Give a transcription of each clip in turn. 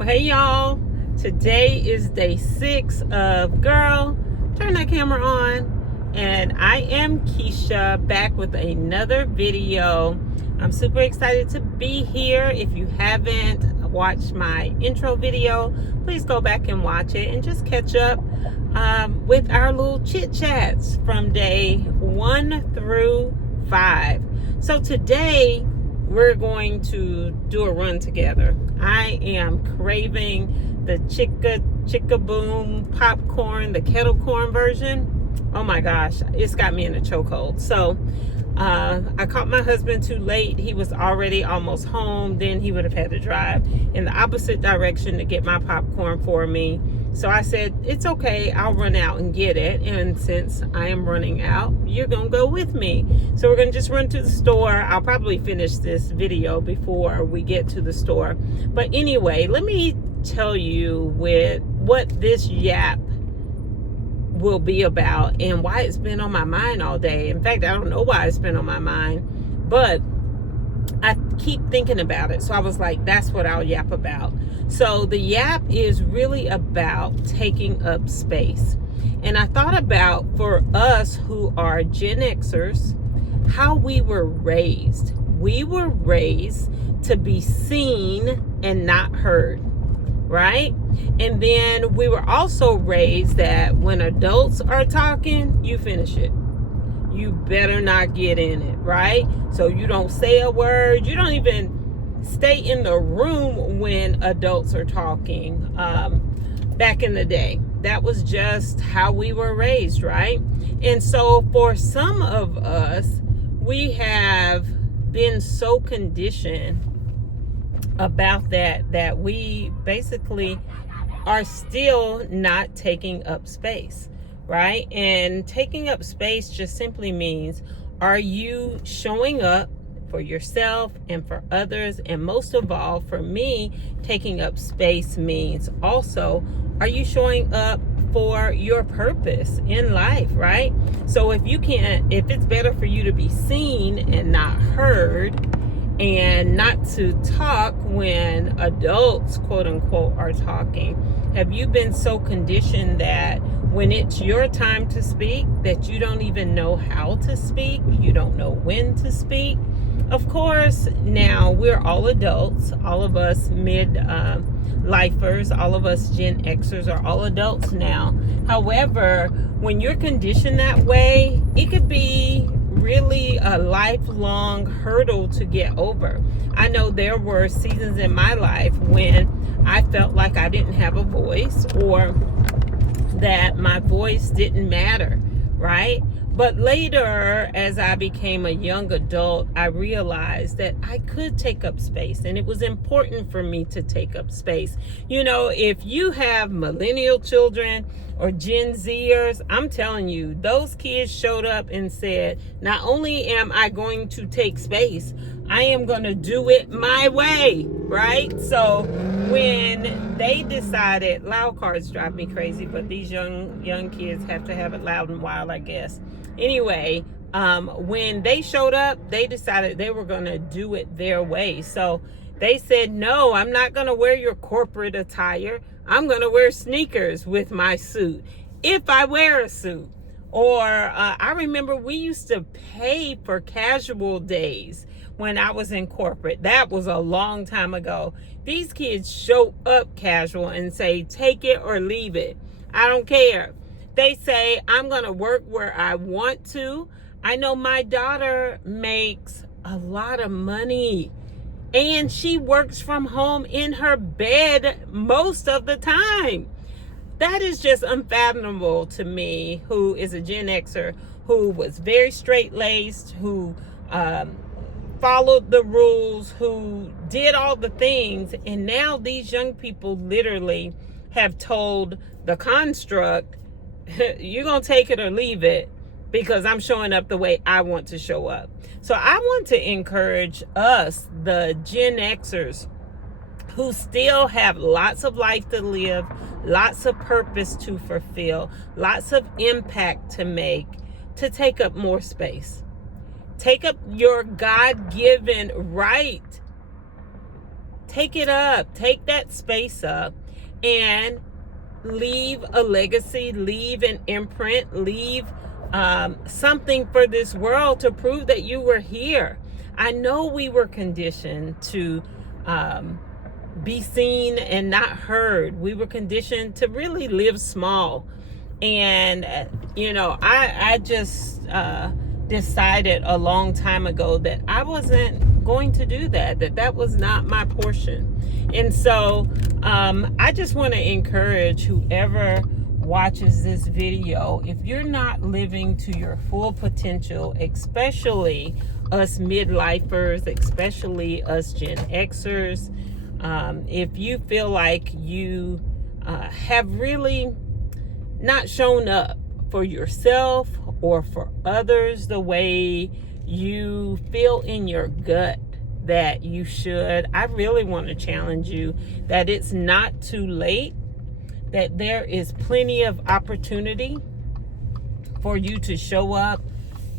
Well, hey y'all, today is day 6 of Girl, Turn That Camera On, and I am Keisha back with another video. I'm super excited to be here. If you haven't watched my intro video, please go back and watch it and just catch up with our little chit chats from day 1 through 5. So today we're going to do a run together. I am craving the Chicka Boom popcorn, the kettle corn version. Oh my gosh, it's got me in a chokehold. So I caught my husband too late. He was already almost home. Then he would have had to drive in the opposite direction to get my popcorn for me. So I said, it's okay, I'll run out and get it. And since I am running out, you're gonna go with me. So we're gonna just run to the store. I'll probably finish this video before we get to the store. But anyway, let me tell you with what this yap will be about and why it's been on my mind all day. In fact, I don't know why it's been on my mind, but I keep thinking about it. So I was like, that's what I'll yap about. So the yap is really about taking up space. And I thought about, for us who are Gen Xers, how we were raised. We were raised to be seen and not heard, right? And then we were also raised that when adults are talking, you finish it. You better not get in it, right? So you don't say a word. You don't even stay in the room when adults are talking. Back in the day, that was just how we were raised, right? And so for some of us, we have been so conditioned about that we basically are still not taking up space, right? And taking up space just simply means, are you showing up for yourself and for others? And most of all, for me, taking up space means also, are you showing up for your purpose in life, right? So if it's better for you to be seen and not heard, and not to talk when adults, quote unquote, are talking, have you been so conditioned that when it's your time to speak, that you don't even know how to speak, you don't know when to speak? Of course, now we're all adults, all of us mid-lifers, all of us Gen Xers are all adults now. However, when you're conditioned that way, it could be really a lifelong hurdle to get over. I know there were seasons in my life when I felt like I didn't have a voice, or that my voice didn't matter, right? But later, as I became a young adult, I realized that I could take up space, and it was important for me to take up space. You know, if you have millennial children or Gen Zers, I'm telling you, those kids showed up and said, not only am I going to take space, I am going to do it my way, right? So when they decided, loud cars drive me crazy, but these young kids have to have it loud and wild, I guess. Anyway, when they showed up, they decided they were going to do it their way. So they said, no, I'm not going to wear your corporate attire. I'm going to wear sneakers with my suit, if I wear a suit. Or I remember we used to pay for casual days when I was in corporate. That was a long time ago. These kids show up casual and say, take it or leave it. I don't care. They say, I'm going to work where I want to. I know my daughter makes a lot of money, and she works from home in her bed most of the time. That is just unfathomable to me, who is a Gen Xer, who was very straight-laced, who followed the rules, who did all the things. And now these young people literally have told the construct, you're going to take it or leave it, because I'm showing up the way I want to show up. So I want to encourage us, the Gen Xers, who still have lots of life to live, lots of purpose to fulfill, lots of impact to make, to take up more space. Take up your God-given right take it up, take that space up, and leave a legacy, leave an imprint, leave something for this world to prove that you were here. I know we were conditioned to be seen and not heard. We were conditioned to really live small. And, I just decided a long time ago that I wasn't going to do that, that was not my portion. And so I just want to encourage whoever watches this video, if you're not living to your full potential, especially us midlifers, especially us Gen Xers, if you feel like you have really not shown up for yourself or for others the way you feel in your gut that you should, I really want to challenge you that it's not too late, that there is plenty of opportunity for you to show up,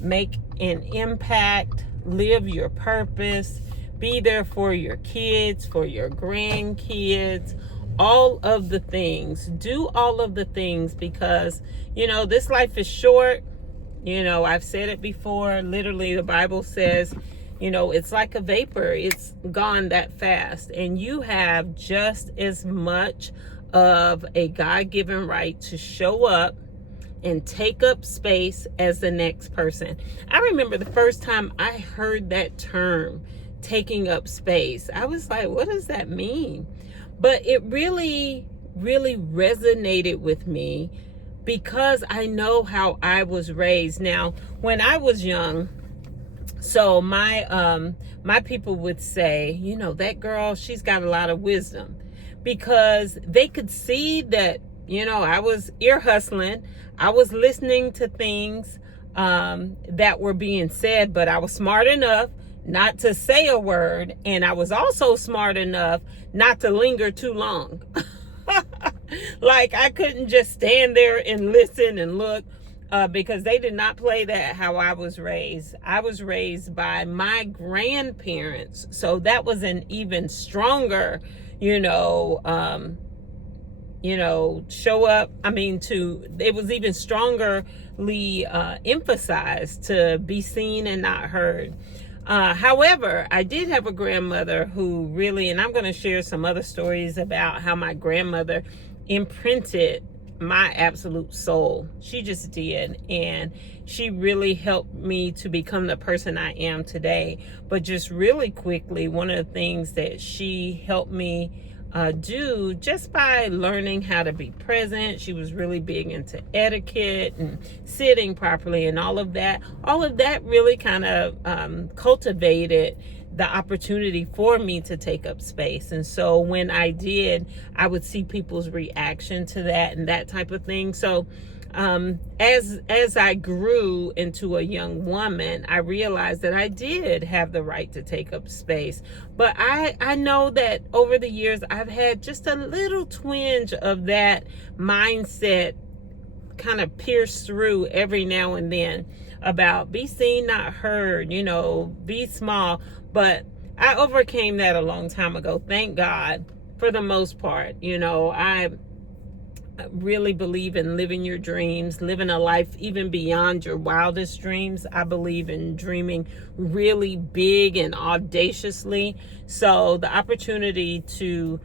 make an impact, live your purpose, be there for your kids, for your grandkids, all of the things. Do all of the things because, this life is short. I've said it before. Literally, the Bible says, it's like a vapor. It's gone that fast. And you have just as much of a God-given right to show up and take up space as the next person. I remember the first time I heard that term, taking up space. I was like, what does that mean? But it really, really resonated with me because I know how I was raised. Now, when I was young, so my people would say, that girl, she's got a lot of wisdom, because they could see that, I was ear hustling. I was listening to things that were being said, but I was smart enough not to say a word, and I was also smart enough not to linger too long. Like, I couldn't just stand there and listen and look, because they did not play that how I was raised. I was raised by my grandparents, so that was an even stronger, show up. It was even strongerly emphasized to be seen and not heard. However, I did have a grandmother who really, and I'm going to share some other stories about how my grandmother imprinted my absolute soul. She just did. And she really helped me to become the person I am today. But just really quickly, one of the things that she helped me do just by learning how to be present. She was really big into etiquette and sitting properly and all of that. All of that really kind of cultivated the opportunity for me to take up space. And so when I did, I would see people's reaction to that and that type of thing. So as I grew into a young woman, I realized that I did have the right to take up space. But I know that over the years, I've had just a little twinge of that mindset kind of pierce through every now and then about be seen, not heard, be small. But I overcame that a long time ago. Thank God, for the most part. I really believe in living your dreams, living a life even beyond your wildest dreams. I believe in dreaming really big and audaciously. So the opportunity to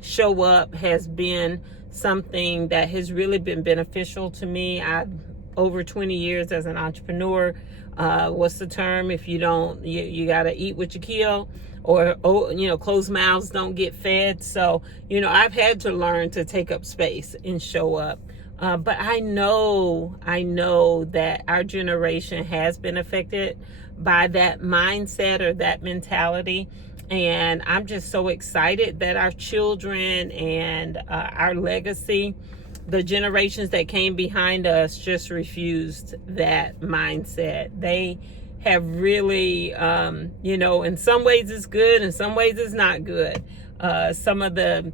show up has been something that has really been beneficial to me. I've over 20 years as an entrepreneur. What's the term? If you don't, you got to eat what you kill, or, closed mouths don't get fed. So, I've had to learn to take up space and show up. But I know that our generation has been affected by that mindset or that mentality. And I'm just so excited that our children and our legacy, the generations that came behind us, just refused that mindset. They have really, in some ways it's good, in some ways it's not good. Some of the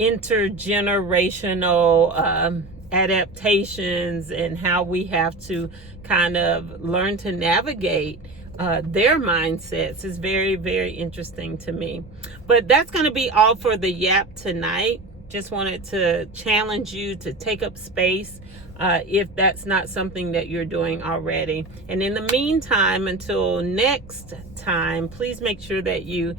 intergenerational adaptations and how we have to kind of learn to navigate their mindsets is very, very interesting to me. But that's going to be all for the yap tonight. Just wanted to challenge you to take up space if that's not something that you're doing already. And in the meantime, until next time, please make sure that you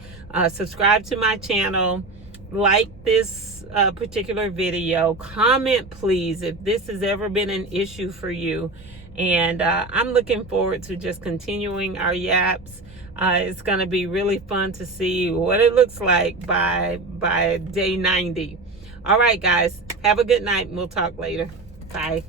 subscribe to my channel, like this particular video, comment please if this has ever been an issue for you. And I'm looking forward to just continuing our yaps. It's going to be really fun to see what it looks like by day 90. All right, guys, have a good night and we'll talk later. Bye.